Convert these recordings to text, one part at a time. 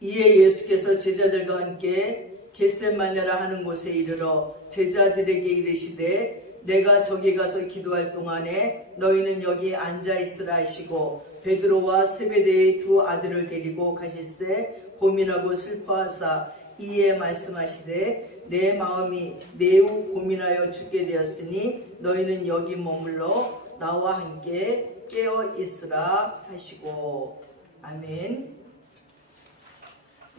이에 예수께서 제자들과 함께 겟세마네라 하는 곳에 이르러 제자들에게 이르시되 내가 저기 가서 기도할 동안에 너희는 여기 앉아 있으라 하시고 베드로와 세베대의 두 아들을 데리고 가실새 고민하고 슬퍼하사 이에 말씀하시되 내 마음이 매우 고민하여 죽게 되었으니 너희는 여기 머물러 나와 함께 깨어 있으라 하시고. 아멘.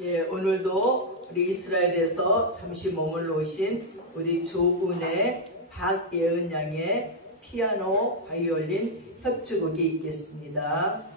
예, 오늘도 우리 이스라엘에서 잠시 머물러 오신 우리 조은혜 박예은 양의 피아노 바이올린 협주곡이 있겠습니다.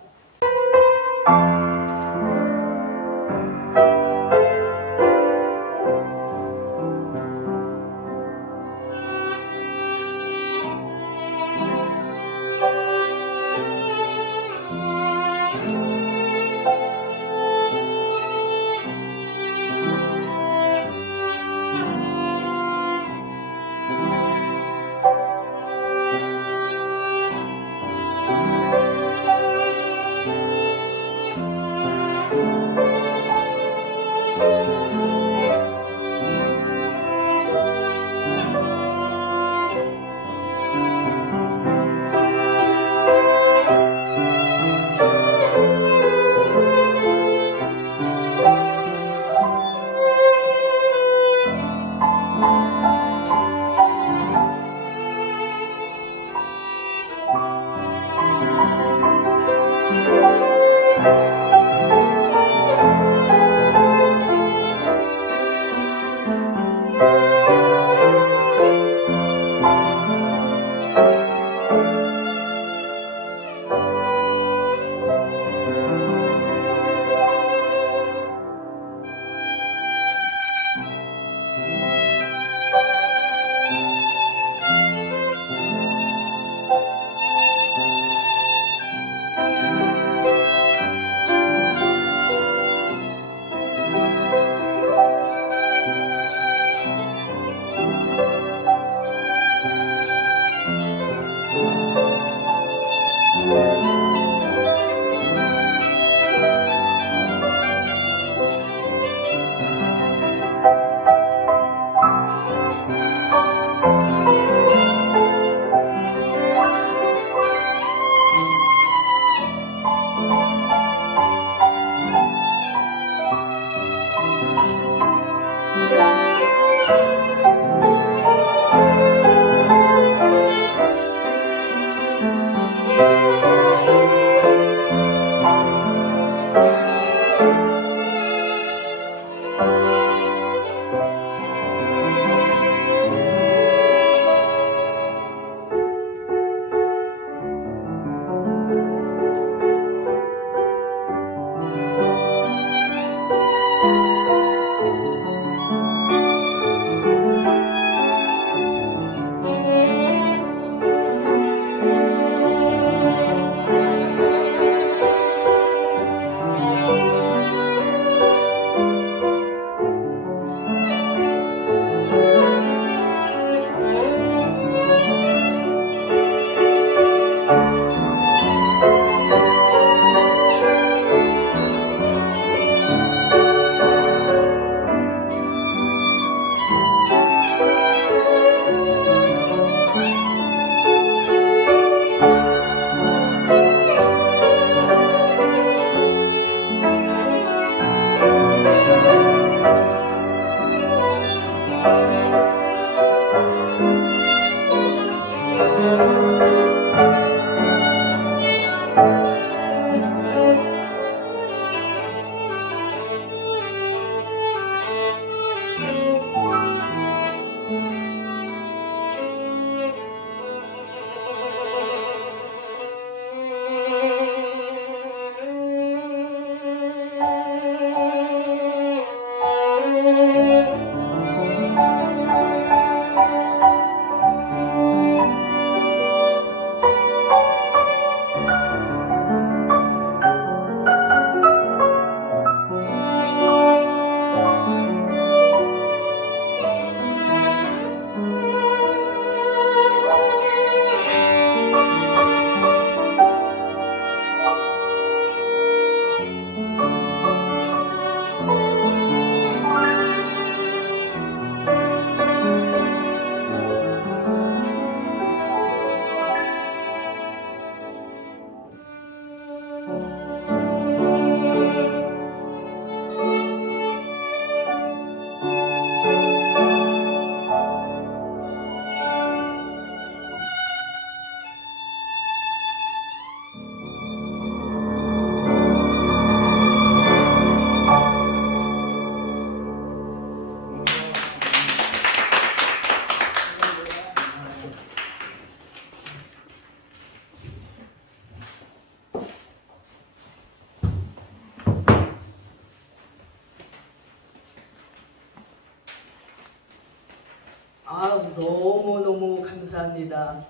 너무너무 감사합니다.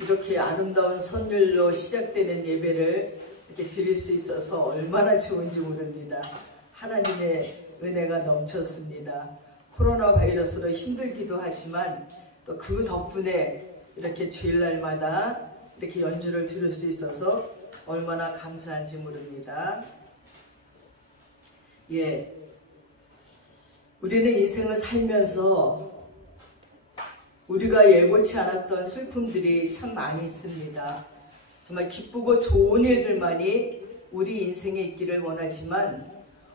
이렇게 아름다운 선율로 시작되는 예배를 이렇게 드릴 수 있어서 얼마나 좋은지 모릅니다. 하나님의 은혜가 넘쳤습니다. 코로나 바이러스로 힘들기도 하지만 또 그 덕분에 이렇게 주일날마다 이렇게 연주를 들을 수 있어서 얼마나 감사한지 모릅니다. 예, 우리는 인생을 살면서 우리가 예고치 않았던 슬픔들이 참 많이 있습니다. 정말 기쁘고 좋은 일들만이 우리 인생에 있기를 원하지만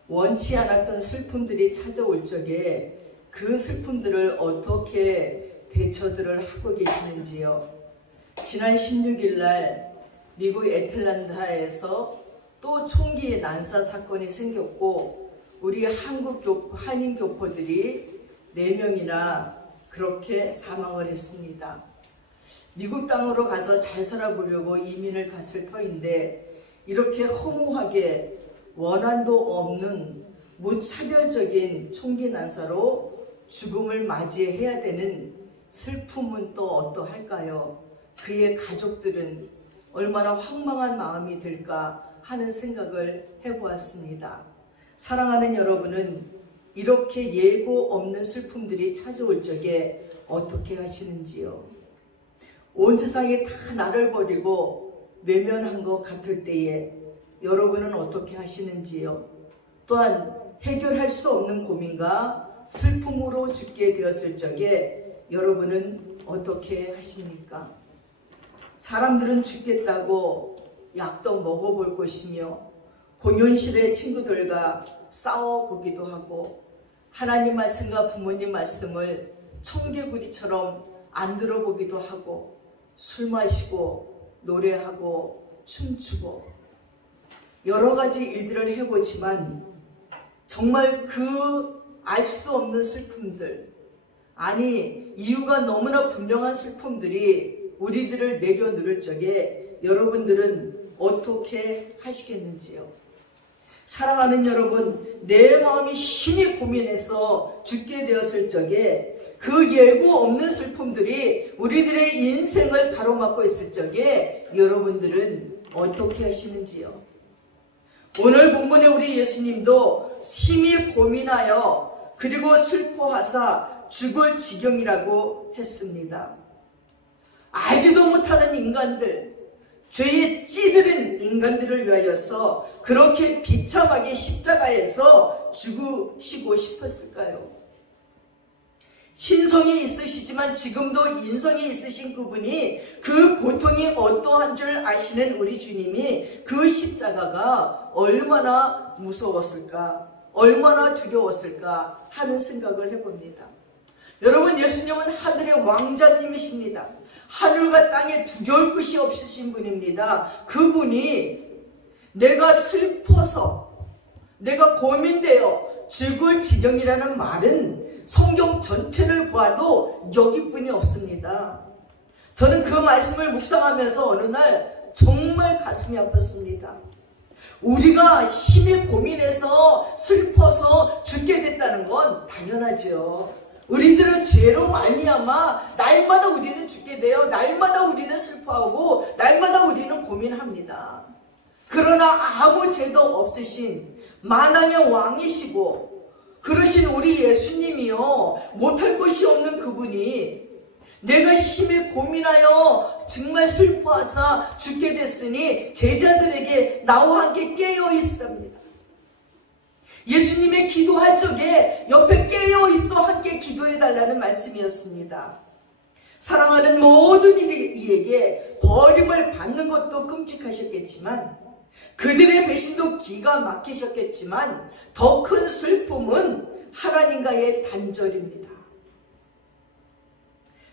원치 않았던 슬픔들이 찾아올 적에 그 슬픔들을 어떻게 대처들을 하고 계시는지요. 지난 16일 날 미국 애틀랜타에서 또 총기 난사 사건이 생겼고 우리 한인 교포들이 4명이나 그렇게 사망을 했습니다. 미국 땅으로 가서 잘 살아보려고 이민을 갔을 터인데 이렇게 허무하게 원한도 없는 무차별적인 총기 난사로 죽음을 맞이해야 되는 슬픔은 또 어떠할까요? 그의 가족들은 얼마나 황망한 마음이 들까 하는 생각을 해보았습니다. 사랑하는 여러분은 이렇게 예고 없는 슬픔들이 찾아올 적에 어떻게 하시는지요? 온 세상이 다 나를 버리고 외면한 것 같을 때에 여러분은 어떻게 하시는지요? 또한 해결할 수 없는 고민과 슬픔으로 죽게 되었을 적에 여러분은 어떻게 하십니까? 사람들은 죽겠다고 약도 먹어볼 것이며 공연실의 친구들과 싸워보기도 하고 하나님 말씀과 부모님 말씀을 청개구리처럼 안 들어보기도 하고 술 마시고 노래하고 춤추고 여러 가지 일들을 해보지만 정말 그 알 수도 없는 슬픔들, 아니 이유가 너무나 분명한 슬픔들이 우리들을 내려누를 적에 여러분들은 어떻게 하시겠는지요? 사랑하는 여러분, 내 마음이 심히 고민해서 죽게 되었을 적에 그 예고 없는 슬픔들이 우리들의 인생을 가로막고 있을 적에 여러분들은 어떻게 하시는지요? 오늘 본문에 우리 예수님도 심히 고민하여 그리고 슬퍼하사 죽을 지경이라고 했습니다. 알지도 못하는 인간들, 죄에 찌들은 인간들을 위하여서 그렇게 비참하게 십자가에서 죽으시고 싶었을까요? 신성이 있으시지만 지금도 인성이 있으신 그분이 그 고통이 어떠한 줄 아시는 우리 주님이 그 십자가가 얼마나 무서웠을까, 얼마나 두려웠을까 하는 생각을 해봅니다. 여러분, 예수님은 하늘의 왕자님이십니다. 하늘과 땅에 두려울 것이 없으신 분입니다. 그분이 내가 슬퍼서 내가 고민되어 죽을 지경이라는 말은 성경 전체를 보아도 여기뿐이 없습니다. 저는 그 말씀을 묵상하면서 어느 날 정말 가슴이 아팠습니다. 우리가 심히 고민해서 슬퍼서 죽게 됐다는 건 당연하죠. 우리들은 죄로 말미암아 날마다 우리는 죽게 돼요. 날마다 우리는 슬퍼하고 날마다 우리는 고민합니다. 그러나 아무 죄도 없으신 만왕의 왕이시고 그러신 우리 예수님이요, 못할 것이 없는 그분이 내가 심히 고민하여 정말 슬퍼하사 죽게 됐으니 제자들에게 나와 함께 깨어있으랍니다. 예수님의 기도할 적에 옆에 깨어있어 함께 기도해달라는 말씀이었습니다. 사랑하는 모든 이에게 버림을 받는 것도 끔찍하셨겠지만 그들의 배신도 기가 막히셨겠지만 더 큰 슬픔은 하나님과의 단절입니다.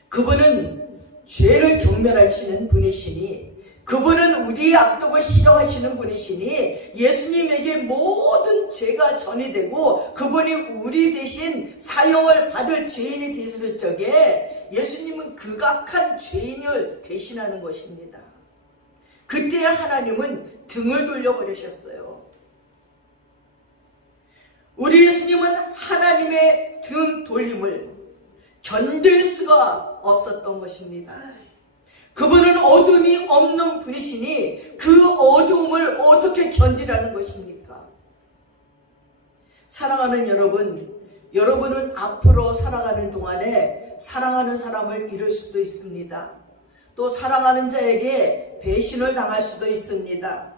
그분은 죄를 경멸하시는 분이시니, 그분은 우리의 악독을 싫어하시는 분이시니 예수님에게 모든 죄가 전이되고 그분이 우리 대신 사형을 받을 죄인이 되셨을 적에 예수님은 극악한 죄인을 대신하는 것입니다. 그때 하나님은 등을 돌려버리셨어요. 우리 예수님은 하나님의 등 돌림을 견딜 수가 없었던 것입니다. 그분은 어둠이 없는 분이시니 그 어두움을 어떻게 견디라는 것입니까? 사랑하는 여러분, 여러분은 앞으로 살아가는 동안에 사랑하는 사람을 잃을 수도 있습니다. 또 사랑하는 자에게 배신을 당할 수도 있습니다.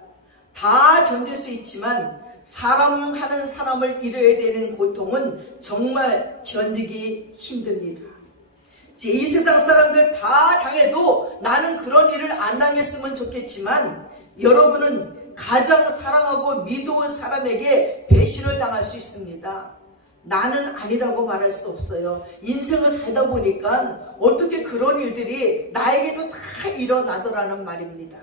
다 견딜 수 있지만 사랑하는 사람을 잃어야 되는 고통은 정말 견디기 힘듭니다. 이 세상 사람들 다 당해도 나는 그런 일을 안 당했으면 좋겠지만 여러분은 가장 사랑하고 믿어온 사람에게 배신을 당할 수 있습니다. 나는 아니라고 말할 수 없어요. 인생을 살다 보니까 어떻게 그런 일들이 나에게도 다 일어나더라는 말입니다.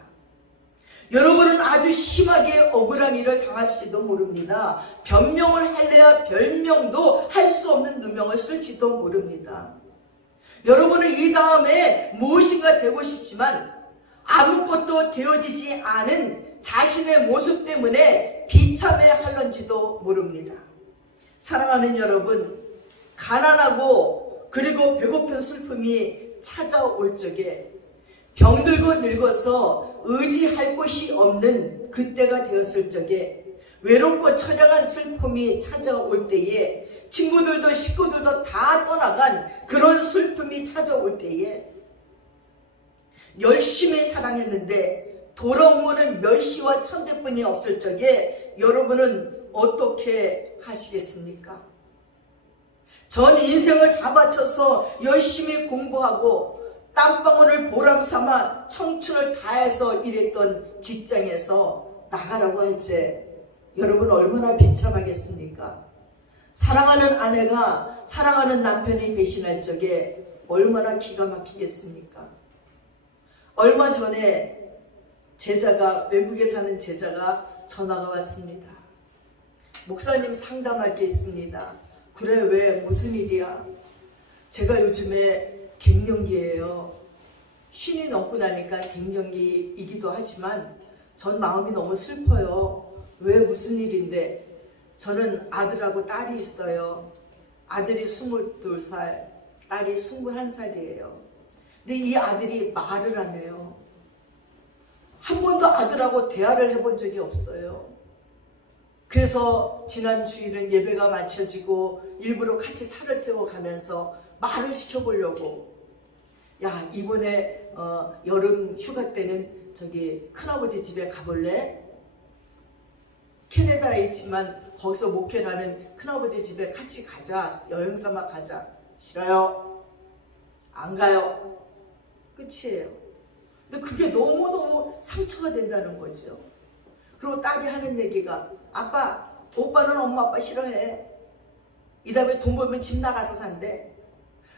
여러분은 아주 심하게 억울한 일을 당하실지도 모릅니다. 변명을 할래야 별명도 할 수 없는 누명을 쓸지도 모릅니다. 여러분은 이 다음에 무엇인가 되고 싶지만 아무것도 되어지지 않은 자신의 모습 때문에 비참해할런지도 모릅니다. 사랑하는 여러분, 가난하고 그리고 배고픈 슬픔이 찾아올 적에 병들고 늙어서 의지할 곳이 없는 그때가 되었을 적에 외롭고 처량한 슬픔이 찾아올 때에 친구들도 식구들도 다 떠나간 그런 슬픔이 찾아올 때에 열심히 사랑했는데 돌아오는 멸시와 천대뿐이 없을 적에 여러분은 어떻게 하시겠습니까? 전 인생을 다 바쳐서 열심히 공부하고 땀방울을 보람삼아 청춘을 다해서 일했던 직장에서 나가라고 할 때 여러분 얼마나 비참하겠습니까? 사랑하는 아내가 사랑하는 남편이 배신할 적에 얼마나 기가 막히겠습니까? 얼마 전에 외국에 사는 제자가 전화가 왔습니다. 목사님, 상담할 게 있습니다. 그래, 왜? 무슨 일이야? 제가 요즘에 갱년기예요. 쉰이 넘고 나니까 갱년기이기도 하지만 전 마음이 너무 슬퍼요. 왜, 무슨 일인데? 저는 아들하고 딸이 있어요. 아들이 22살, 딸이 21살이에요. 근데 이 아들이 말을 안 해요. 한 번도 아들하고 대화를 해본 적이 없어요. 그래서 지난 주일은 예배가 마쳐지고 일부러 같이 차를 태워 가면서 말을 시켜보려고, 야, 이번에 여름 휴가 때는 저기 큰아버지 집에 가볼래? 캐나다에 있지만 거기서 목회를 하는 큰아버지 집에 같이 가자. 여행 삼아 가자. 싫어요. 안 가요. 끝이에요. 근데 그게 너무너무 상처가 된다는 거죠. 그리고 딸이 하는 얘기가, 아빠, 오빠는 엄마 아빠 싫어해. 이 다음에 돈 벌면 집 나가서 산대.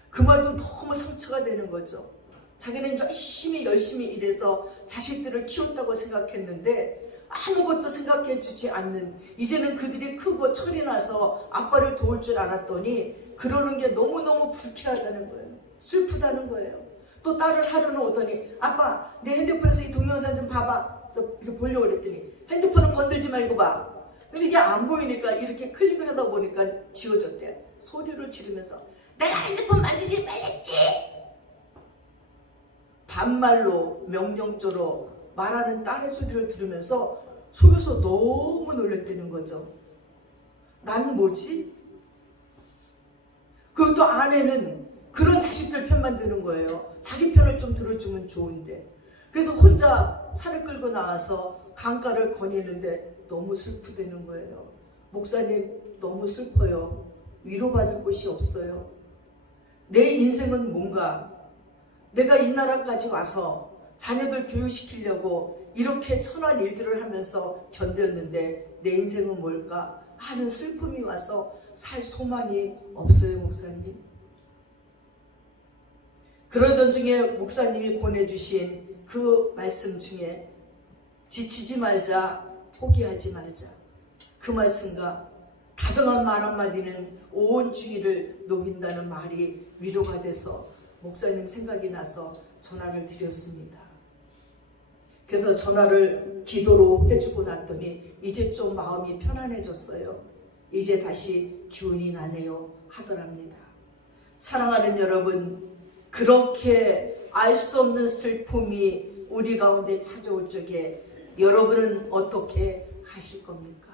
그 말도 너무 상처가 되는 거죠. 자기는 열심히 일해서 자식들을 키웠다고 생각했는데 아무것도 생각해 주지 않는, 이제는 그들이 크고 철이 나서 아빠를 도울 줄 알았더니 그러는 게 너무너무 불쾌하다는 거예요. 슬프다는 거예요. 또 딸을 하루는 오더니, 아빠, 내 핸드폰에서 이 동영상 좀 봐봐. 그래서 이렇게 보려고 그랬더니 핸드폰은 건들지 말고 봐. 근데 이게 안 보이니까 이렇게 클릭을 하다 보니까 지워졌대. 소리를 지르면서, 내가 핸드폰 만지지 말랬지. 반말로 명령조로 말하는 딸의 소리를 들으면서 속에서 너무 놀랬다는 거죠. 난 뭐지? 그것도 아내는 그런 자식들 편만 드는 거예요. 자기 편을 좀 들어주면 좋은데. 그래서 혼자 차를 끌고 나와서 강가를 거니는데 너무 슬프다는 거예요. 목사님, 너무 슬퍼요. 위로받을 곳이 없어요. 내 인생은 뭔가, 내가 이 나라까지 와서 자녀들 교육시키려고 이렇게 천한 일들을 하면서 견뎠는데 내 인생은 뭘까 하는 슬픔이 와서 살 소망이 없어요, 목사님. 그러던 중에 목사님이 보내주신 그 말씀 중에 지치지 말자, 포기하지 말자, 그 말씀과 다정한 말 한마디는 온 주위를 녹인다는 말이 위로가 돼서 목사님 생각이 나서 전화를 드렸습니다. 그래서 전화를 기도로 해주고 났더니 이제 좀 마음이 편안해졌어요. 이제 다시 기운이 나네요 하더랍니다. 사랑하는 여러분, 그렇게 알 수 없는 슬픔이 우리 가운데 찾아올 적에 여러분은 어떻게 하실 겁니까?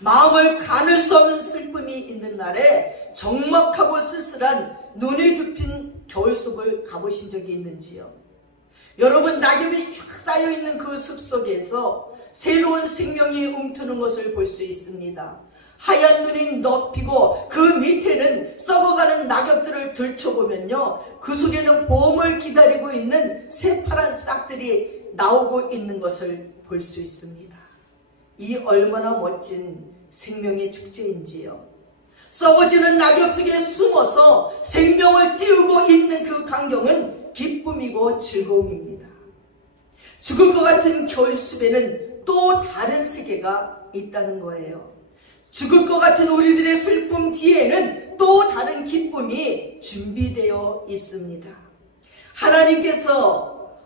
마음을 가눌 수 없는 슬픔이 있는 날에 적막하고 쓸쓸한 눈이 덮인 겨울 속을 가보신 적이 있는지요? 여러분, 낙엽이 쫙 쌓여있는 그 숲속에서 새로운 생명이 움트는 것을 볼 수 있습니다. 하얀 눈이 덮이고 그 밑에는 썩어가는 낙엽들을 들춰보면요, 그 속에는 봄을 기다리고 있는 새파란 싹들이 나오고 있는 것을 볼 수 있습니다. 이 얼마나 멋진 생명의 축제인지요. 썩어지는 낙엽 속에 숨어서 생명을 띄우고 있는 그 광경은 기쁨이고 즐거움입니다. 죽을 것 같은 겨울숲에는 또 다른 세계가 있다는 거예요. 죽을 것 같은 우리들의 슬픔 뒤에는 또 다른 기쁨이 준비되어 있습니다.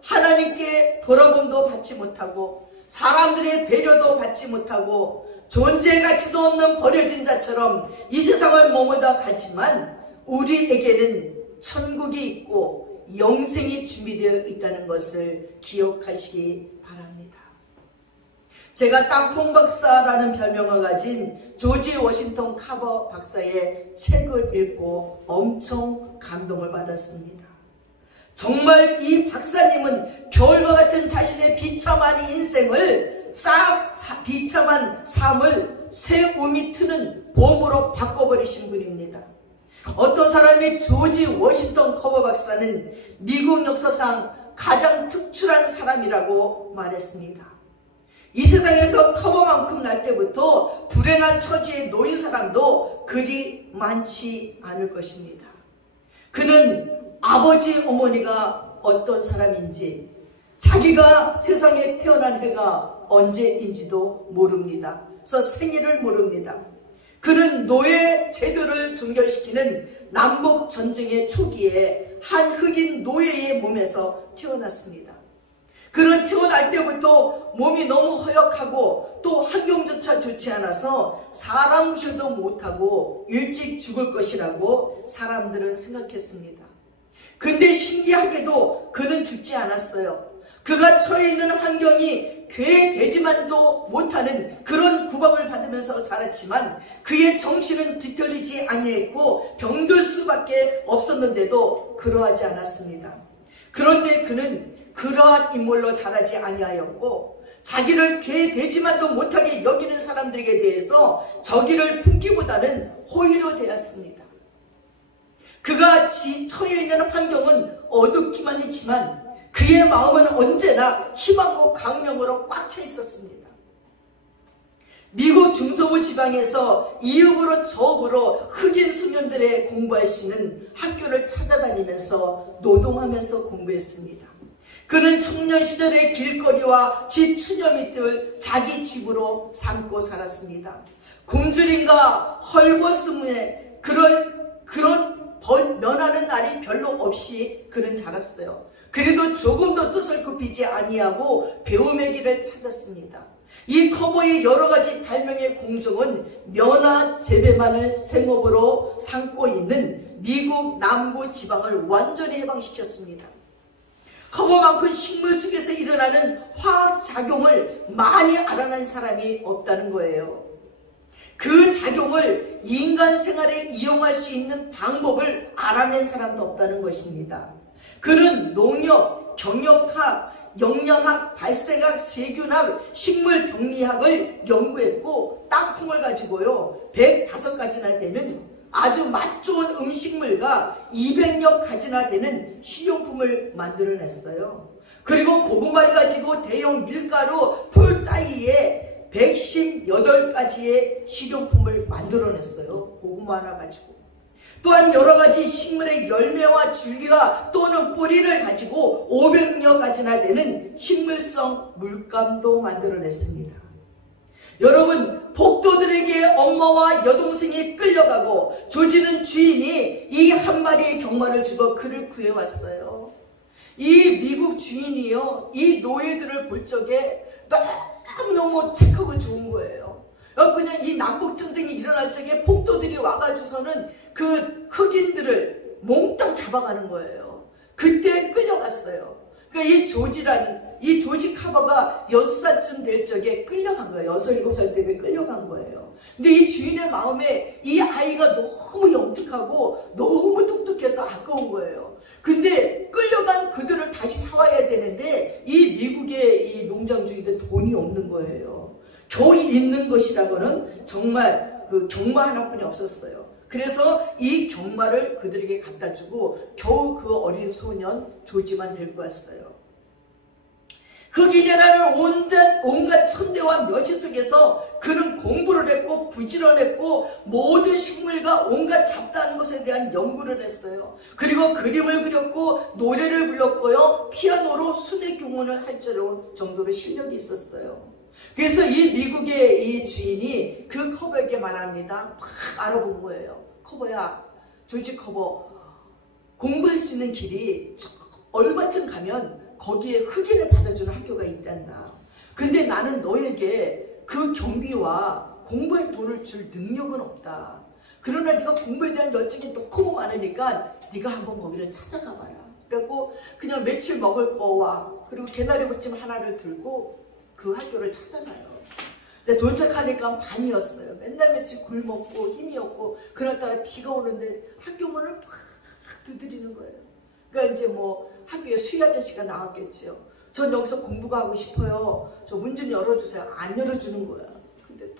하나님께 돌아봄도 받지 못하고 사람들의 배려도 받지 못하고 존재 가치도 없는 버려진 자처럼 이 세상을 머물다 가지만 우리에게는 천국이 있고 영생이 준비되어 있다는 것을 기억하시기 바랍니다. 제가 땅콩 박사라는 별명을 가진 조지 워싱턴 카버 박사의 책을 읽고 엄청 감동을 받았습니다. 정말 이 박사님은 겨울과 같은 자신의 비참한 인생을 비참한 삶을 새 움이 트는 봄으로 바꿔버리신 분입니다. 어떤 사람이 조지 워싱턴 커버 박사는 미국 역사상 가장 특출한 사람이라고 말했습니다. 이 세상에서 커버만큼 날 때부터 불행한 처지에 놓인 사람도 그리 많지 않을 것입니다. 그는 아버지 어머니가 어떤 사람인지, 자기가 세상에 태어난 해가 언제인지도 모릅니다. 그래서 생일을 모릅니다. 그는 노예 제도를 종결시키는 남북 전쟁의 초기에 한 흑인 노예의 몸에서 태어났습니다. 그는 태어날 때부터 몸이 너무 허약하고 또 환경조차 좋지 않아서 사람 구실도 못하고 일찍 죽을 것이라고 사람들은 생각했습니다. 근데 신기하게도 그는 죽지 않았어요. 그가 처해 있는 환경이 괴되지만도 못하는 그런 구박을 받으면서 자랐지만 그의 정신은 뒤틀리지 아니했고 병들 수밖에 없었는데도 그러하지 않았습니다. 그런데 그는 그러한 인물로 자라지 아니하였고 자기를 괴되지만도 못하게 여기는 사람들에게 대해서 적의를 품기보다는 호의로 대했습니다. 그가 처해 있는 환경은 어둡기만 했지만 그의 마음은 언제나 희망과 강령으로 꽉 차 있었습니다. 미국 중서부 지방에서 이읍으로 저읍으로 흑인 소년들의 공부할 수 있는 학교를 찾아다니면서 노동하면서 공부했습니다. 그는 청년 시절의 길거리와 집 추녀 밑을 자기 집으로 삼고 살았습니다. 굶주림과 헐벗음에 그런 면하는 날이 별로 없이 그는 자랐어요. 그래도 조금 더 뜻을 굽히지 아니하고 배움의 길을 찾았습니다. 이 커버의 여러 가지 발명의 공정은 면화 재배만을 생업으로 삼고 있는 미국 남부 지방을 완전히 해방시켰습니다. 커버만큼 식물 속에서 일어나는 화학작용을 많이 알아낸 사람이 없다는 거예요. 그 작용을 인간 생활에 이용할 수 있는 방법을 알아낸 사람도 없다는 것입니다. 그는 농협, 경역학, 영양학, 발생학, 세균학, 식물병리학을 연구했고 땅콩을 가지고요 105가지나 되는 아주 맛 좋은 음식물과 200여 가지나 되는 식용품을 만들어냈어요. 그리고 고구마를 가지고 대형 밀가루, 풀 따위에 118가지의 식용품을 만들어냈어요. 고구마 하나 가지고. 또한 여러가지 식물의 열매와 줄기와 또는 뿌리를 가지고 500여 가지나 되는 식물성 물감도 만들어냈습니다. 여러분, 복도들에게 엄마와 여동생이 끌려가고 조지는 주인이 이 한 마리의 경마를 주고 그를 구해왔어요. 이 미국 주인이요, 이 노예들을 볼 적에 너무 착하고 좋은 거예요. 그냥 이 남북전쟁이 일어날 적에 폭도들이 와가지고서는 그 흑인들을 몽땅 잡아가는 거예요. 그때 끌려갔어요. 그러니까 이 조지 카버가 6살쯤 될 적에 끌려간 거예요. 6, 7살 때문에 끌려간 거예요. 근데 이 주인의 마음에 이 아이가 너무 영특하고 너무 똑똑해서 아까운 거예요. 근데 끌려간 그들을 다시 사와야 되는데 이 미국의 이 농장 주인들 돈이 없는 거예요. 겨우 있는 것이라고는 정말 그 경마 하나뿐이 없었어요. 그래서 이 경마를 그들에게 갖다 주고 겨우 그 어린 소년 조지만 데리고 왔어요. 흑인이라는 온갖 천대와 멸시 속에서 그는 공부를 했고 부지런했고 모든 식물과 온갖 잡다한 것에 대한 연구를 했어요. 그리고 그림을 그렸고 노래를 불렀고요. 피아노로 순회공연을 할 정도로 실력이 있었어요. 그래서 이 미국의 이 주인이 그 커버에게 말합니다. 막 알아본 거예요. 커버야, 조지 커버, 공부할 수 있는 길이 얼마쯤 가면 거기에 흑인을 받아주는 학교가 있단다. 근데 나는 너에게 그 경비와 공부할 돈을 줄 능력은 없다. 그러나 네가 공부에 대한 열정이 너무 많으니까 네가 한번 거기를 찾아가 봐라. 그래갖고 그냥 며칠 먹을 거와 그리고 개나리 무침 하나를 들고 그 학교를 찾아가요. 근데 도착하니까 밤이었어요. 맨날 며칠 굶었고 힘이 없고 그날따라 비가 오는데 학교 문을 팍 두드리는 거예요. 그러니까 이제 뭐 학교에 수희 아저씨가 나왔겠지요. 전 여기서 공부가 하고 싶어요. 저 문 좀 열어주세요. 안 열어주는 거야. 근데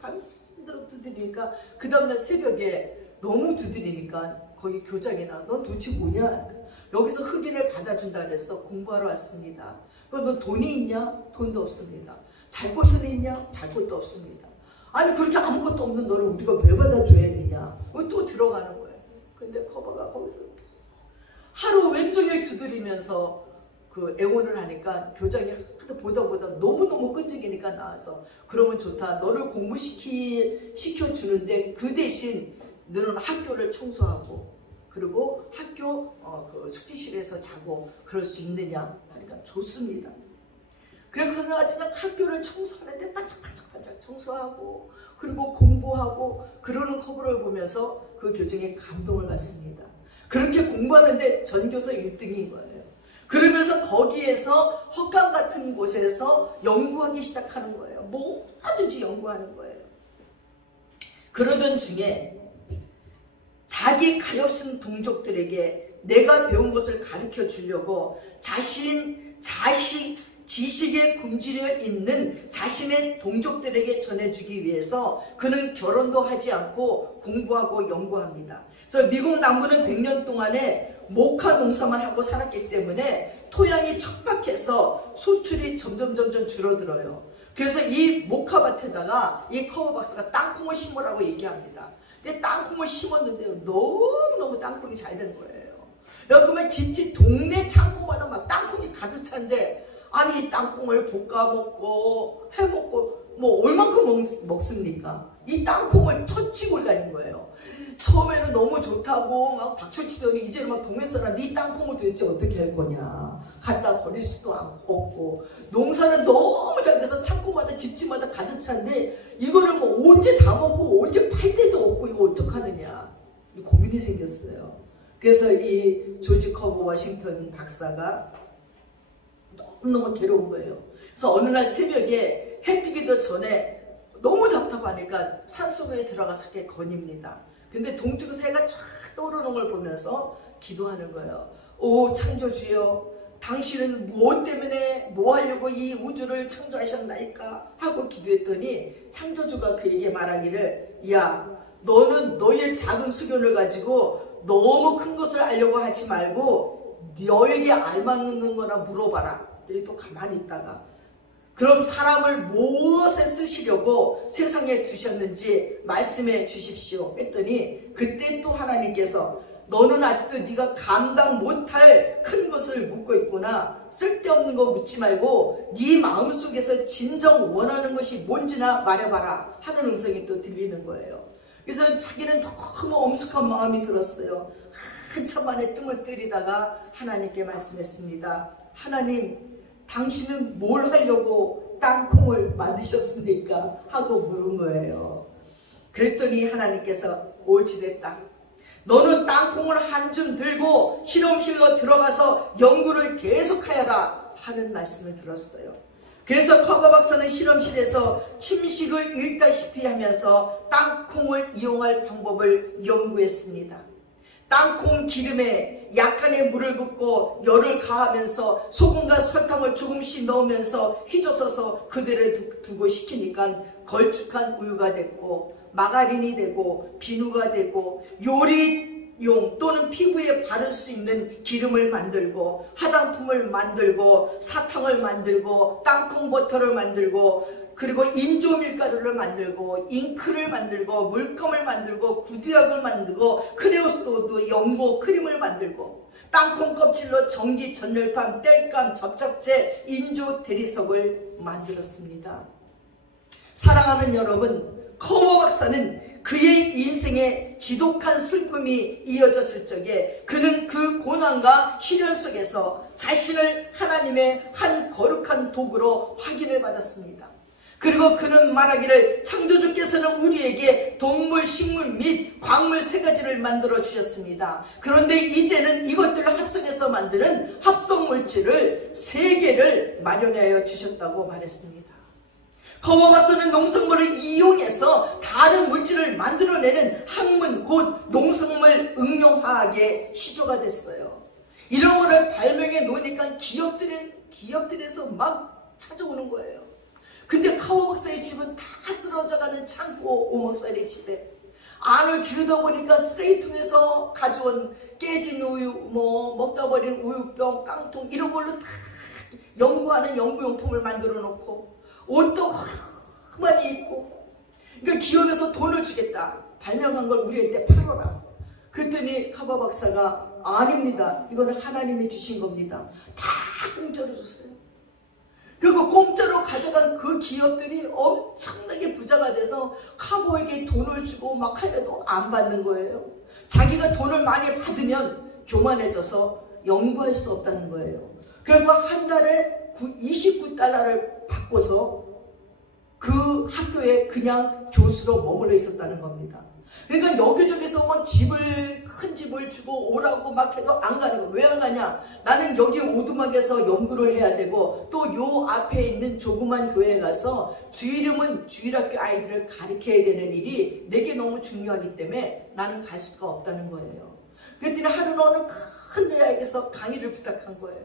밤새도록 두드리니까 그 다음날 새벽에 너무 두드리니까 거기 교장이나 넌 도대체 뭐냐? 여기서 흑인을 받아준다 그래서 공부하러 왔습니다. 그럼 너 돈이 있냐? 돈도 없습니다. 잘 곳은 있냐? 잘 곳도 없습니다. 아니 그렇게 아무것도 없는 너를 우리가 왜 받아줘야 되냐? 또 들어가는 거예요. 근데 커버가 거기서 하루 왼쪽에 두드리면서 그 애원을 하니까 교장이 하도 보다 너무너무 끈질기니까 나와서 그러면 좋다. 너를 시켜주는데 그 대신 너는 학교를 청소하고 그리고 학교 그 숙제실에서 자고 그럴 수 있느냐? 하니까 좋습니다. 그래서 내가 그냥 학교를 청소하는데 반짝반짝 청소하고 그리고 공부하고 그러는 커버를 보면서 그 교장에 감동을 받습니다. 그렇게 공부하는데 전교조 1등인 거예요. 그러면서 거기에서 헛간 같은 곳에서 연구하기 시작하는 거예요. 뭐든지 연구하는 거예요. 그러던 중에 자기 가엾은 동족들에게 내가 배운 것을 가르쳐 주려고 지식에 굶주려 있는 자신의 동족들에게 전해주기 위해서 그는 결혼도 하지 않고 공부하고 연구합니다. 그래서 미국 남부는 100년 동안에 목화 농사만 하고 살았기 때문에 토양이 척박해서 소출이 점점 줄어들어요. 그래서 이 목화밭에다가 이 커버 박사가 땅콩을 심으라고 얘기합니다. 근데 땅콩을 심었는데 너무 땅콩이 잘 된 거예요. 그러면 진짜 동네 창고마다 막 땅콩이 가득 찬데 아니 이 땅콩을 볶아 먹고 해 먹고 뭐 얼만큼 먹습니까? 이 땅콩을 쳐치고 다닌 거예요. 처음에는 너무 좋다고 막 박수치더니 이제는 막 동네 사람 네 땅콩을 도대체 어떻게 할 거냐 갖다 버릴 수도 없고 농사는 너무 잘 돼서 창고마다 집집마다 가득 찬데 이거를 뭐 언제 다 먹고 언제 팔 데도 없고 이거 어떡하느냐 고민이 생겼어요. 그래서 이 조지 커버 워싱턴 박사가 너무 괴로운 거예요. 그래서 어느 날 새벽에 해 뜨기도 전에 너무 답답하니까 산속에 들어가서 이렇게 거닙니다. 근데 동쪽에서 해가 쫙 떠오르는 걸 보면서 기도하는 거예요. 오 창조주여, 당신은 무엇 때문에 뭐 하려고 이 우주를 창조하셨나이까 하고 기도했더니 창조주가 그에게 말하기를 야 너는 너의 작은 수견을 가지고 너무 큰 것을 알려고 하지 말고 너에게 알맞는 거나 물어봐라. 또 가만히 있다가 그럼 사람을 무엇에 쓰시려고 세상에 두셨는지 말씀해 주십시오 했더니 그때 또 하나님께서 너는 아직도 네가 감당 못할 큰 것을 묻고 있구나. 쓸데없는 거 묻지 말고 네 마음속에서 진정 원하는 것이 뭔지나 말해봐라 하는 음성이 또 들리는 거예요. 그래서 자기는 너무 엄숙한 마음이 들었어요. 한참 만에 뜸을 들이다가 하나님께 말씀했습니다. 하나님 당신은 뭘 하려고 땅콩을 만드셨습니까? 하고 물은 거예요. 그랬더니 하나님께서 옳지 됐다. 너는 땅콩을 한 줌 들고 실험실로 들어가서 연구를 계속하여라 하는 말씀을 들었어요. 그래서 커버 박사는 실험실에서 침식을 읽다시피 하면서 땅콩을 이용할 방법을 연구했습니다. 땅콩 기름에 약간의 물을 붓고 열을 가하면서 소금과 설탕을 조금씩 넣으면서 휘저어서 그대로 두고 식히니까 걸쭉한 우유가 됐고 마가린이 되고 비누가 되고 요리용 또는 피부에 바를 수 있는 기름을 만들고 화장품을 만들고 사탕을 만들고 땅콩 버터를 만들고 그리고 인조 밀가루를 만들고 잉크를 만들고 물감을 만들고 구두약을 만들고 크레오스토도 연고 크림을 만들고 땅콩 껍질로 전기 전열판 땔감 접착제 인조 대리석을 만들었습니다. 사랑하는 여러분, 커버 박사는 그의 인생에 지독한 슬픔이 이어졌을 적에 그는 그 고난과 시련 속에서 자신을 하나님의 한 거룩한 도구로 확인을 받았습니다. 그리고 그는 말하기를 창조주께서는 우리에게 동물, 식물 및 광물 세 가지를 만들어 주셨습니다. 그런데 이제는 이것들을 합성해서 만드는 합성물질을 세 개를 마련하여 주셨다고 말했습니다. 커버 박사는 농산물을 이용해서 다른 물질을 만들어내는 학문 곧 농산물 응용화학의 시조가 됐어요. 이런 거를 발명해 놓으니까 기업들에서 막 찾아오는 거예요. 근데 커버 박사의 집은 다 쓰러져가는 창고 오목살이 집에 안을 들여다보니까 쓰레기통에서 가져온 깨진 우유, 먹다 버린 우유병, 깡통 이런 걸로 다 연구하는 연구용품을 만들어 놓고 옷도 많이 입고 그러니까 기업에서 돈을 주겠다. 발명한 걸 우리한테 팔아라. 그랬더니 커버 박사가 아닙니다. 이거는 하나님이 주신 겁니다. 다 공짜로 줬어요. 그리고 공짜로 가져간 그 기업들이 엄청나게 부자가 돼서 카보에게 돈을 주고 막 하려도 안 받는 거예요. 자기가 돈을 많이 받으면 교만해져서 연구할 수 없다는 거예요. 그리고 한 달에 29달러를 받고서 그 학교에 그냥 교수로 머물러 있었다는 겁니다. 그러니까 여기저기서 막 큰 집을 주고 오라고 막 해도 안 가는 거. 왜 안 가냐? 나는 여기 오두막에서 연구를 해야 되고 또 요 앞에 있는 조그만 교회에 가서 주일이면 주일학교 아이들을 가르쳐야 되는 일이 내게 너무 중요하기 때문에 나는 갈 수가 없다는 거예요. 그랬더니 하루는 어느 큰 대학에서 강의를 부탁한 거예요.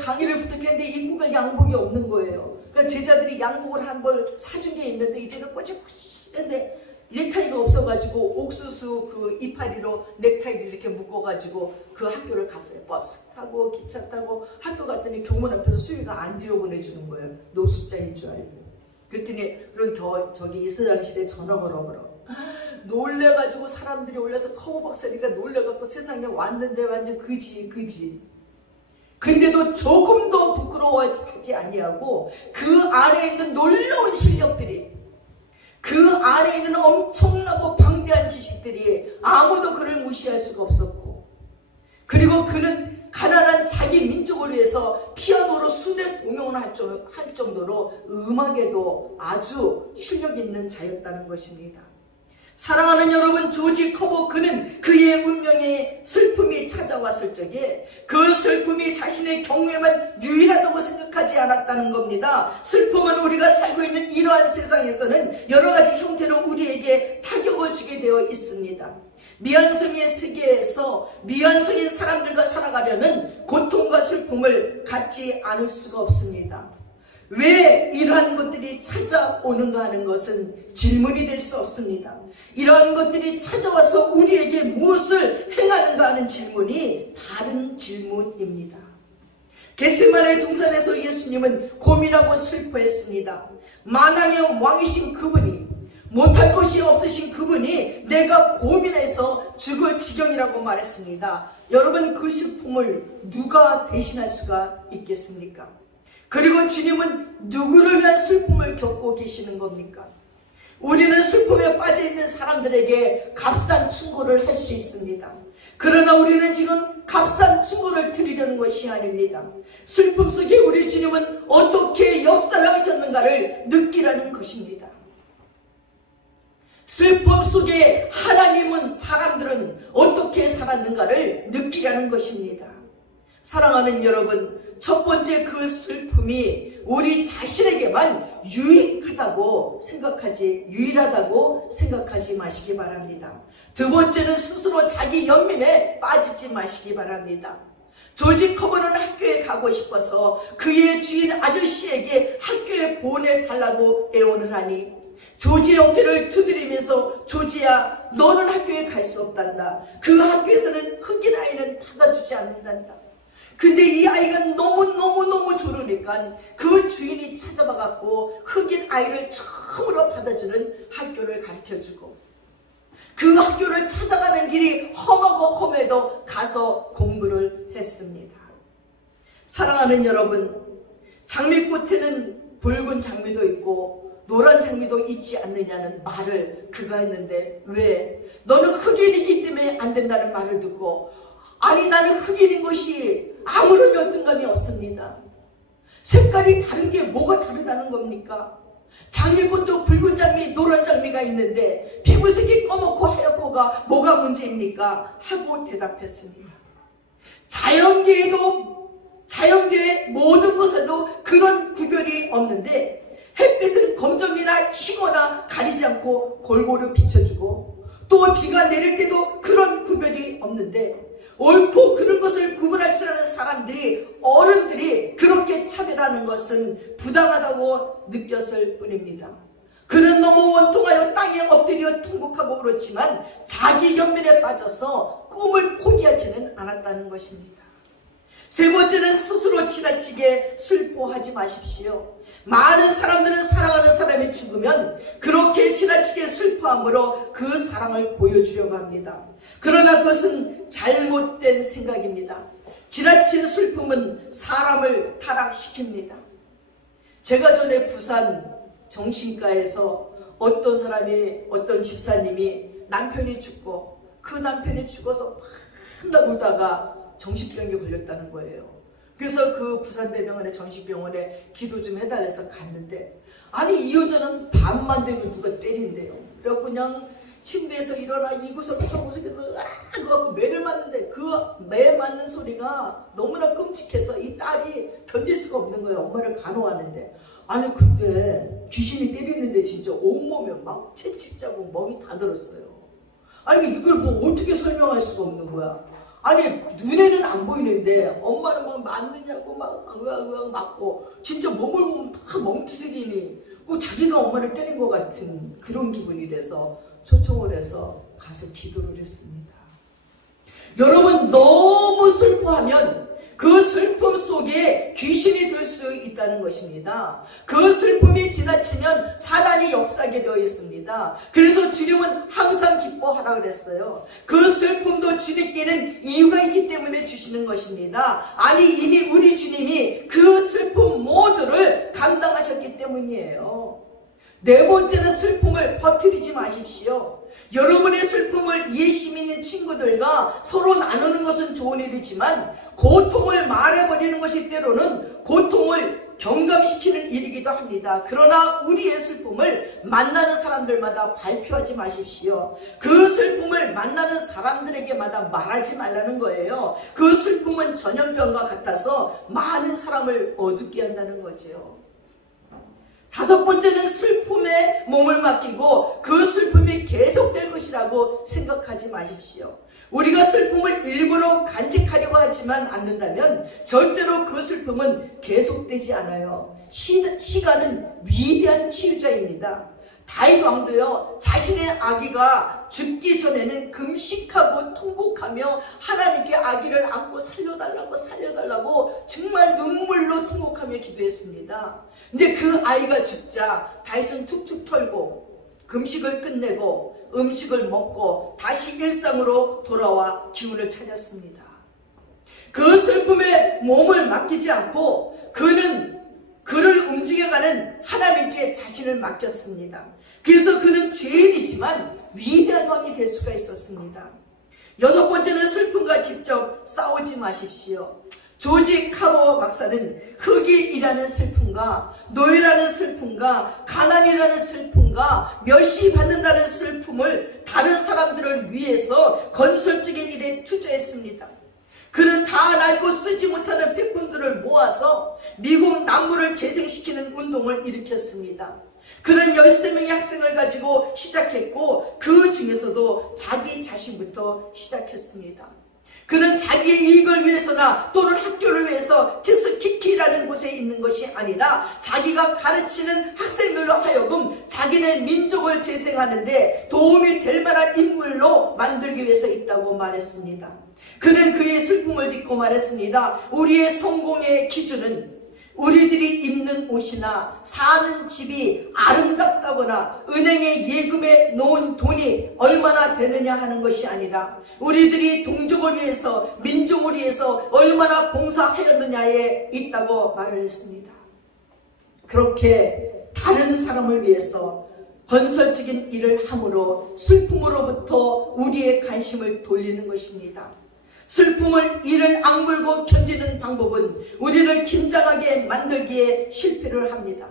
강의를 부탁했는데 입구가 양복이 없는 거예요. 그러니까 제자들이 양복을 한 벌 사준 게 있는데 이제는 꼬집꼬집한데 넥타이가 없어가지고 옥수수 그 이파리로 넥타이를 이렇게 묶어가지고 그 학교를 갔어요. 버스 타고 기차 타고 학교 갔더니 교문 앞에서 수위가 안 들여보내주는 거예요. 노숙자인 줄 알고. 그랬더니 그런 저기 이스라엘실에 전화 걸어보라. 놀래가지고 사람들이 올려서 커버 박사니까 놀래갖고 세상에 왔는데 완전 그지. 근데도 조금도 부끄러워하지 아니하고 그 안에 있는 놀라운 실력들이 그 안에 있는 엄청나고 방대한 지식들이 아무도 그를 무시할 수가 없었고 그리고 그는 가난한 자기 민족을 위해서 피아노로 순회 공연을 할 정도로 음악에도 아주 실력 있는 자였다는 것입니다. 사랑하는 여러분, 조지 커버 그는 그의 운명에 슬픔이 찾아왔을 적에 그 슬픔이 자신의 경우에만 유일하다고 생각하지 않았다는 겁니다. 슬픔은 우리가 살고 있는 이러한 세상에서는 여러 가지 형태로 우리에게 타격을 주게 되어 있습니다. 미완성의 세계에서 미완성인 사람들과 살아가려면 고통과 슬픔을 갖지 않을 수가 없습니다. 왜 이러한 것들이 찾아오는가 하는 것은 질문이 될 수 없습니다. 이러한 것들이 찾아와서 우리에게 무엇을 행하는가 하는 질문이 바른 질문입니다. 겟세마네 동산에서 예수님은 고민하고 슬퍼했습니다. 만왕의 왕이신 그분이 못할 것이 없으신 그분이 내가 고민해서 죽을 지경이라고 말했습니다. 여러분, 그 슬픔을 누가 대신할 수가 있겠습니까? 그리고 주님은 누구를 위한 슬픔을 겪고 계시는 겁니까? 우리는 슬픔에 빠져있는 사람들에게 값싼 충고를 할 수 있습니다. 그러나 우리는 지금 값싼 충고를 드리려는 것이 아닙니다. 슬픔 속에 우리 주님은 어떻게 역사를 하셨는가를 느끼라는 것입니다. 슬픔 속에 하나님은 사람들은 어떻게 살았는가를 느끼라는 것입니다. 사랑하는 여러분, 첫 번째 그 슬픔이 우리 자신에게만 유일하다고 생각하지 마시기 바랍니다. 두 번째는 스스로 자기 연민에 빠지지 마시기 바랍니다. 조지 커버는 학교에 가고 싶어서 그의 주인 아저씨에게 학교에 보내달라고 애원을 하니 조지의 어깨를 두드리면서 조지야, 너는 학교에 갈 수 없단다. 그 학교에서는 흑인 아이는 받아주지 않는단다. 근데 이 아이가 너무너무 조르니까 그 주인이 찾아와 갖고 흑인 아이를 처음으로 받아주는 학교를 가르쳐주고, 그 학교를 찾아가는 길이 험하고 험해도 가서 공부를 했습니다. 사랑하는 여러분, 장미꽃에는 붉은 장미도 있고 노란 장미도 있지 않느냐는 말을 그가 했는데, 왜? 너는 흑인이기 때문에 안 된다는 말을 듣고, 아니 나는 흑인인 것이 아무런 열등감이 없습니다. 색깔이 다른 게 뭐가 다르다는 겁니까? 장미꽃도 붉은 장미, 노란 장미가 있는데 피부색이 검었고 하얗고가 뭐가 문제입니까? 하고 대답했습니다. 자연계의 모든 것에도 그런 구별이 없는데, 햇빛은 검정이나 희거나 가리지 않고 골고루 비춰주고, 또 비가 내릴 때도 그런 구별이 없는데, 옳고 그른 것을 구분할 줄 아는 사람들이, 어른들이 그렇게 차별하는 것은 부당하다고 느꼈을 뿐입니다. 그는 너무 원통하여 땅에 엎드려 통곡하고 울었지만 자기 연민에 빠져서 꿈을 포기하지는 않았다는 것입니다. 세 번째는 스스로 지나치게 슬퍼하지 마십시오. 많은 사람들은 사랑하는 사람이 죽으면 그렇게 지나치게 슬퍼함으로 그 사랑을 보여주려고 합니다. 그러나 그것은 잘못된 생각입니다. 지나친 슬픔은 사람을 타락시킵니다. 제가 전에 부산 정신과에서 어떤 집사님이 남편이 죽고, 그 남편이 죽어서 막 울다가 정신병에 걸렸다는 거예요. 그래서 그 부산대병원의 정신병원에 기도 좀 해달래서 갔는데, 아니 이 여자는 밤만 되면 누가 때린대요. 그래서 그냥 침대에서 일어나 이구석 저구석에서 그거 매를 맞는데, 그 매 맞는 소리가 너무나 끔찍해서 이 딸이 견딜 수가 없는 거예요. 엄마를 간호하는데. 아니 근데 귀신이 때리는데 진짜 온몸에 막 채찍자국 멍이 다 들었어요. 아니 이걸 뭐 어떻게 설명할 수가 없는 거야. 아니 눈에는 안 보이는데 엄마는 막 맞느냐고 막 으악 맞고, 진짜 몸을 보면 다 멍투색이니 꼭 자기가 엄마를 때린 것 같은 그런 기분이라서 초청을 해서 가서 기도를 했습니다. 여러분, 너무 슬퍼하면 그 슬픔 속에 귀신이 들 수 있다는 것입니다. 그 슬픔이 지나치면 사단이 역사하게 되어 있습니다. 그래서 주님은 항상 기뻐하라 그랬어요. 그 슬픔도 주님께는 이유가 있기 때문에 주시는 것입니다. 아니 이미 우리 주님이 그 슬픔 모두를 감당하셨기 때문이에요. 네 번째는 슬픔을 퍼뜨리지 마십시오. 여러분의 슬픔을 이해심 있는 친구들과 서로 나누는 것은 좋은 일이지만, 고통을 말해버리는 것이 때로는 고통을 경감시키는 일이기도 합니다. 그러나 우리의 슬픔을 만나는 사람들마다 발표하지 마십시오. 그 슬픔을 만나는 사람들에게마다 말하지 말라는 거예요. 그 슬픔은 전염병과 같아서 많은 사람을 어둡게 한다는 거죠. 다섯 번째는 슬픔에 몸을 맡기고 그 슬픔이 계속될 것이라고 생각하지 마십시오. 우리가 슬픔을 일부러 간직하려고 하지만 않는다면 절대로 그 슬픔은 계속되지 않아요. 시간은 위대한 치유자입니다. 다윗 왕도요, 자신의 아기가 죽기 전에는 금식하고 통곡하며 하나님께 아기를 안고 살려달라고 정말 눈물로 통곡하며 기도했습니다. 근데 그 아이가 죽자 다윗은 툭툭 털고 금식을 끝내고 음식을 먹고 다시 일상으로 돌아와 기운을 찾았습니다. 그 슬픔에 몸을 맡기지 않고 그를 움직여가는 하나님께 자신을 맡겼습니다. 그래서 그는 죄인이지만 위대한 왕이 될 수가 있었습니다. 여섯 번째는 슬픔과 직접 싸우지 마십시오. 조지 카버 박사는 흑인이라는 슬픔과 노예라는 슬픔과 가난이라는 슬픔과 멸시받는다는 슬픔을 다른 사람들을 위해서 건설적인 일에 투자했습니다. 그는 다 낡고 쓰지 못하는 백품들을 모아서 미국 남부를 재생시키는 운동을 일으켰습니다. 그는 13명의 학생을 가지고 시작했고 그 중에서도 자기 자신부터 시작했습니다. 그는 자기의 이익을 위해서나 또는 학교를 위해서 티스키키라는 곳에 있는 것이 아니라 자기가 가르치는 학생들로 하여금 자기네 민족을 재생하는데 도움이 될 만한 인물로 만들기 위해서 있다고 말했습니다. 그는 그의 슬픔을 딛고 말했습니다. 우리의 성공의 기준은 우리들이 입는 옷이나 사는 집이 아름답다거나 은행에 예금에 놓은 돈이 얼마나 되느냐 하는 것이 아니라 우리들이 동족을 위해서 민족을 위해서 얼마나 봉사하였느냐에 있다고 말을 했습니다. 그렇게 다른 사람을 위해서 건설적인 일을 함으로 슬픔으로부터 우리의 관심을 돌리는 것입니다. 슬픔을 이를 악물고 견디는 방법은 우리를 긴장하게 만들기에 실패를 합니다.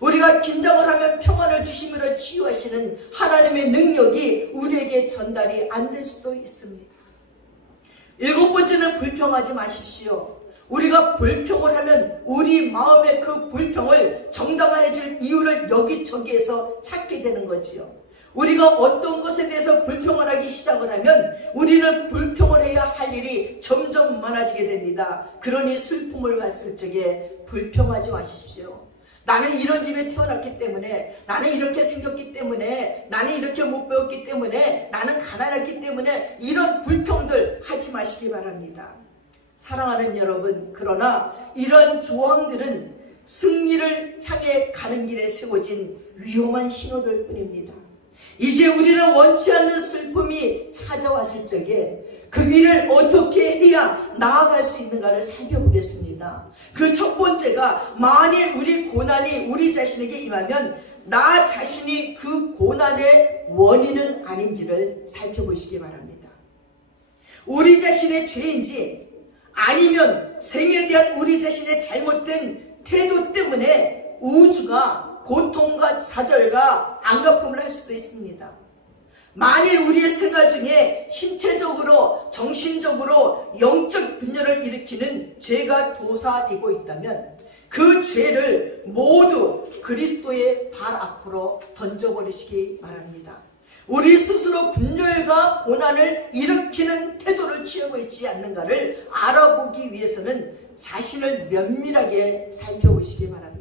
우리가 긴장을 하면 평안을 주시므로 치유하시는 하나님의 능력이 우리에게 전달이 안 될 수도 있습니다. 7번째는 불평하지 마십시오. 우리가 불평을 하면 우리 마음의 그 불평을 정당화해줄 이유를 여기저기에서 찾게 되는 거지요. 우리가 어떤 것에 대해서 불평을 하기 시작을 하면 우리는 불평을 해야 할 일이 점점 많아지게 됩니다. 그러니 슬픔을 봤을 적에 불평하지 마십시오. 나는 이런 집에 태어났기 때문에, 나는 이렇게 생겼기 때문에, 나는 이렇게 못 배웠기 때문에, 나는 가난했기 때문에 이런 불평들 하지 마시기 바랍니다. 사랑하는 여러분, 그러나 이런 조항들은 승리를 향해 가는 길에 세워진 위험한 신호들 뿐입니다. 이제 우리는 원치 않는 슬픔이 찾아왔을 적에 그 길을 어떻게 해야 나아갈 수 있는가를 살펴보겠습니다. 그 첫 번째가 만일 우리 고난이 우리 자신에게 임하면 나 자신이 그 고난의 원인은 아닌지를 살펴보시기 바랍니다. 우리 자신의 죄인지 아니면 생에 대한 우리 자신의 잘못된 태도 때문에 우주가 고통과 좌절과 안갚음을 할 수도 있습니다. 만일 우리의 생활 중에 신체적으로, 정신적으로 영적 분열을 일으키는 죄가 도사리고 있다면 그 죄를 모두 그리스도의 발 앞으로 던져버리시기 바랍니다. 우리 스스로 분열과 고난을 일으키는 태도를 취하고 있지 않는가를 알아보기 위해서는 자신을 면밀하게 살펴보시기 바랍니다.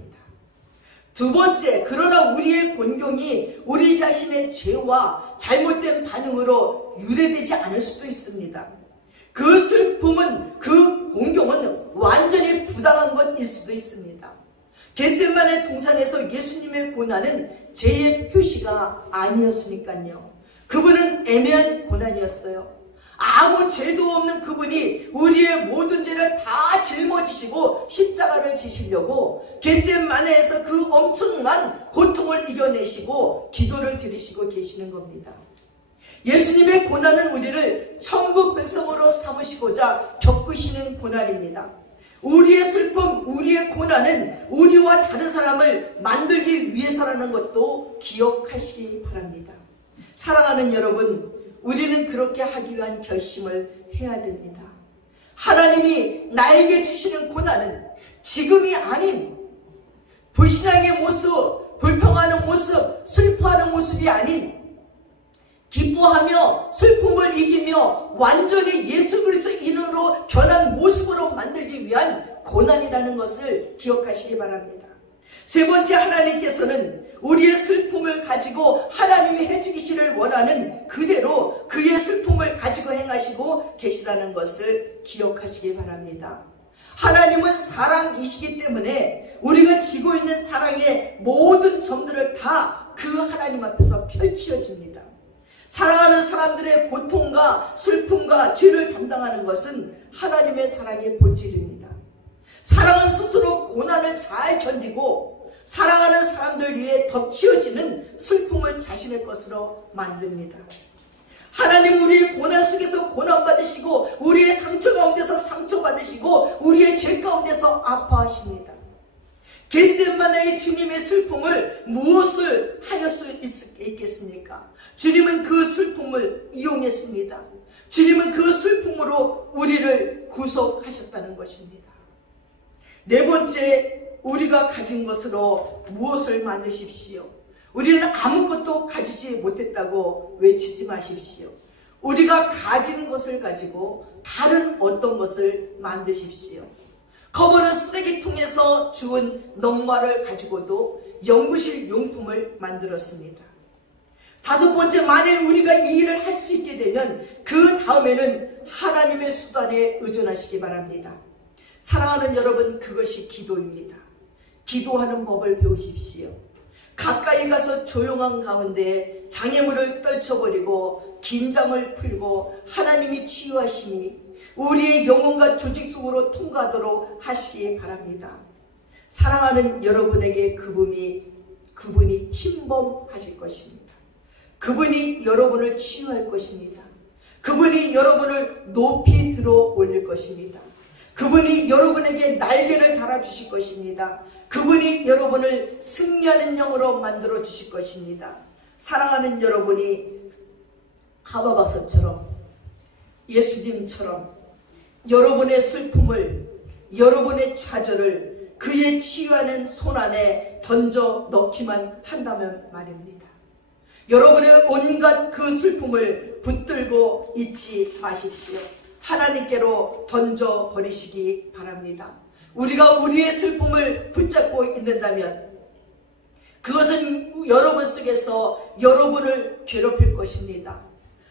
두 번째, 그러나 우리의 곤경이 우리 자신의 죄와 잘못된 반응으로 유래되지 않을 수도 있습니다. 그 슬픔은, 그 공경은 완전히 부당한 것일 수도 있습니다. 겟세마네 동산에서 예수님의 고난은 죄의 표시가 아니었으니까요. 그분은 애매한 고난이었어요. 아무 죄도 없는 그분이 우리의 모든 죄를 다 짊어지시고 십자가를 지시려고 겟세마네에서 그 엄청난 고통을 이겨내시고 기도를 드리시고 계시는 겁니다. 예수님의 고난은 우리를 천국 백성으로 삼으시고자 겪으시는 고난입니다. 우리의 슬픔, 우리의 고난은 우리와 다른 사람을 만들기 위해서라는 것도 기억하시기 바랍니다. 사랑하는 여러분, 우리는 그렇게 하기 위한 결심을 해야 됩니다. 하나님이 나에게 주시는 고난은 지금이 아닌 불신앙의 모습, 불평하는 모습, 슬퍼하는 모습이 아닌 기뻐하며 슬픔을 이기며 완전히 예수 그리스도인으로 변한 모습으로 만들기 위한 고난이라는 것을 기억하시기 바랍니다. 세 번째, 하나님께서는 우리의 슬픔을 가지고 하나님이 해주시기를 원하는 그대로 그의 슬픔을 가지고 행하시고 계시다는 것을 기억하시기 바랍니다. 하나님은 사랑이시기 때문에 우리가 지고 있는 사랑의 모든 점들을 다 그 하나님 앞에서 펼쳐집니다. 사랑하는 사람들의 고통과 슬픔과 죄를 담당하는 것은 하나님의 사랑의 본질입니다. 사랑은 스스로 고난을 잘 견디고 사랑하는 사람들 위해 덮치어지는 슬픔을 자신의 것으로 만듭니다. 하나님 우리의 고난 속에서 고난 받으시고 우리의 상처 가운데서 상처 받으시고 우리의 죄 가운데서 아파하십니다. 겟세마네의 주님의 슬픔을 무엇을 하여 수 있겠습니까? 주님은 그 슬픔을 이용했습니다. 주님은 그 슬픔으로 우리를 구속하셨다는 것입니다. 네 번째, 우리가 가진 것으로 무엇을 만드십시오. 우리는 아무것도 가지지 못했다고 외치지 마십시오. 우리가 가진 것을 가지고 다른 어떤 것을 만드십시오. 커버는 쓰레기통에서 주운 넝마를 가지고도 연구실 용품을 만들었습니다. 다섯 번째, 만일 우리가 이 일을 할 수 있게 되면 그 다음에는 하나님의 수단에 의존하시기 바랍니다. 사랑하는 여러분, 그것이 기도입니다. 기도하는 법을 배우십시오. 가까이 가서 조용한 가운데 장애물을 떨쳐버리고 긴장을 풀고 하나님이 치유하시니 우리의 영혼과 조직 속으로 통과하도록 하시기 바랍니다. 사랑하는 여러분에게 그분이 침범하실 것입니다. 그분이 여러분을 치유할 것입니다. 그분이 여러분을 높이 들어 올릴 것입니다. 그분이 여러분에게 날개를 달아주실 것입니다. 그분이 여러분을 승리하는 영으로 만들어 주실 것입니다. 사랑하는 여러분이 가바박사처럼 예수님처럼 여러분의 슬픔을, 여러분의 좌절을 그의 치유하는 손 안에 던져 넣기만 한다면 말입니다. 여러분의 온갖 그 슬픔을 붙들고 있지 마십시오. 하나님께로 던져버리시기 바랍니다. 우리가 우리의 슬픔을 붙잡고 있는다면 그것은 여러분 속에서 여러분을 괴롭힐 것입니다.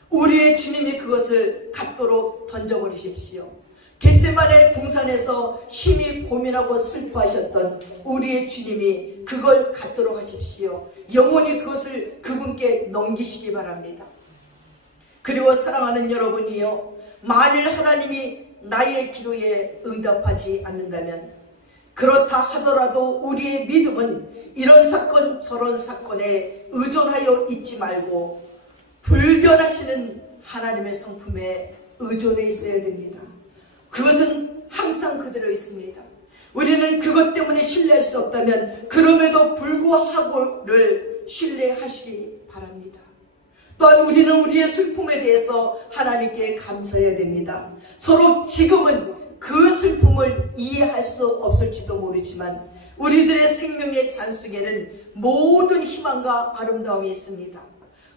우리의 주님이 그것을 갖도록 던져버리십시오. 겟세마네 동산에서 심히 고민하고 슬퍼하셨던 우리의 주님이 그걸 갖도록 하십시오. 영원히 그것을 그분께 넘기시기 바랍니다. 그리고 사랑하는 여러분이요, 만일 하나님이 나의 기도에 응답하지 않는다면, 그렇다 하더라도 우리의 믿음은 이런 사건 저런 사건에 의존하여 있지 말고 불변하시는 하나님의 성품에 의존해 있어야 됩니다. 그것은 항상 그대로 있습니다. 우리는 그것 때문에 신뢰할 수 없다면 그럼에도 불구하고를 신뢰하시기 바랍니다. 또한 우리는 우리의 슬픔에 대해서 하나님께 감사해야 됩니다. 서로 지금은 그 슬픔을 이해할 수 없을지도 모르지만 우리들의 생명의 잔 속에는 모든 희망과 아름다움이 있습니다.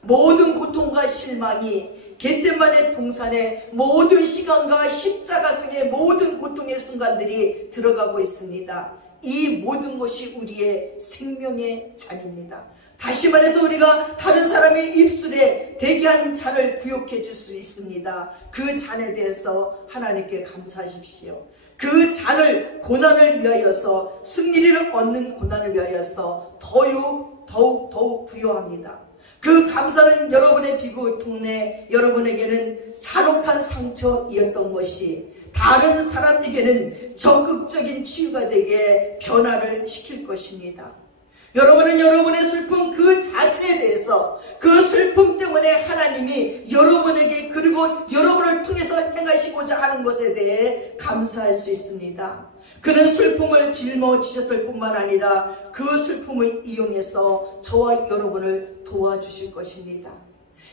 모든 고통과 실망이 겟세마네 동산의 모든 시간과 십자가성의 모든 고통의 순간들이 들어가고 있습니다. 이 모든 것이 우리의 생명의 잔입니다. 다시 말해서 우리가 다른 사람의 입술에 대기한 잔을 부욕해 줄 수 있습니다. 그 잔에 대해서 하나님께 감사하십시오. 그 잔을 고난을 위하여서, 승리를 얻는 고난을 위하여서 더욱 부여합니다. 그 감사는 여러분의 비고통내 여러분에게는 잔혹한 상처이었던 것이 다른 사람에게는 적극적인 치유가 되게 변화를 시킬 것입니다. 여러분은 여러분의 슬픔 그 자체에 대해서, 그 슬픔 때문에 하나님이 여러분에게 그리고 여러분을 통해서 행하시고자 하는 것에 대해 감사할 수 있습니다. 그는 슬픔을 짊어지셨을 뿐만 아니라 그 슬픔을 이용해서 저와 여러분을 도와주실 것입니다.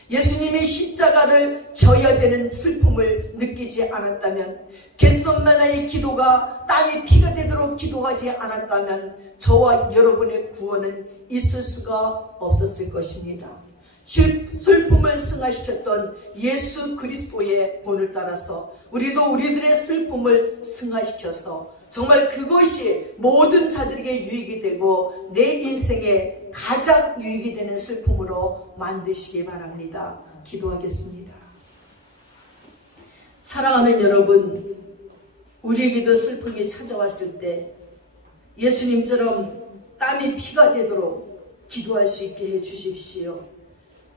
예수님이 십자가를 져야 되는 슬픔을 느끼지 않았다면, 겟세마네의 기도가 땀이 피가 되도록 기도하지 않았다면 저와 여러분의 구원은 있을 수가 없었을 것입니다. 슬픔을 승화시켰던 예수 그리스도의 본을 따라서 우리도 우리들의 슬픔을 승화시켜서 정말 그것이 모든 자들에게 유익이 되고 내 인생에 가장 유익이 되는 슬픔으로 만드시기 바랍니다. 기도하겠습니다. 사랑하는 여러분, 우리에게도 슬픔이 찾아왔을 때 예수님처럼 땀이 피가 되도록 기도할 수 있게 해주십시오.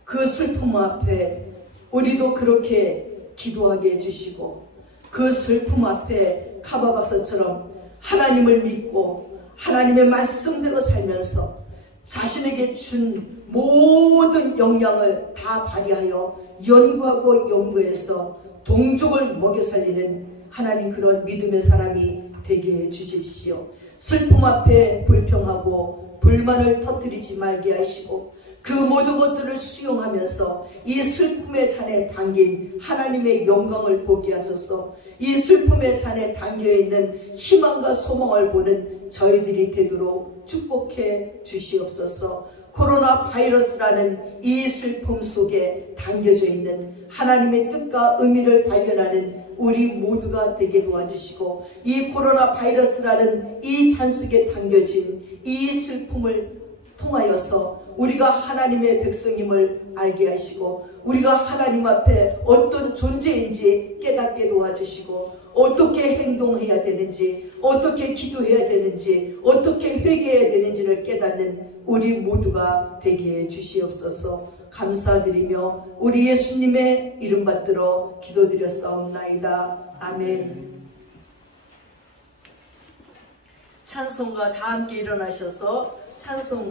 그 슬픔 앞에 우리도 그렇게 기도하게 해주시고, 그 슬픔 앞에 카바박사처럼 하나님을 믿고 하나님의 말씀대로 살면서 자신에게 준 모든 역량을 다 발휘하여 연구하고 연구해서 동족을 먹여 살리는 하나님 그런 믿음의 사람이 되게 해 주십시오. 슬픔 앞에 불평하고 불만을 터뜨리지 말게 하시고 그 모든 것들을 수용하면서 이 슬픔의 잔에 담긴 하나님의 영광을 보게 하소서. 이 슬픔의 잔에 담겨있는 희망과 소망을 보는 저희들이 되도록 축복해 주시옵소서. 코로나 바이러스라는 이 슬픔 속에 담겨져 있는 하나님의 뜻과 의미를 발견하는 우리 모두가 되게 도와주시고, 이 코로나 바이러스라는 이 잔 속에 담겨진 이 슬픔을 통하여서 우리가 하나님의 백성임을 알게 하시고, 우리가 하나님 앞에 어떤 존재인지 깨닫게 도와주시고, 어떻게 행동해야 되는지, 어떻게 기도해야 되는지, 어떻게 회개해야 되는지를 깨닫는 우리 모두가 되게 해 주시옵소서. 감사드리며 우리 예수님의 이름 받들어 기도드렸사옵나이다. 아멘. 찬송가 다 함께 일어나셔서 찬송가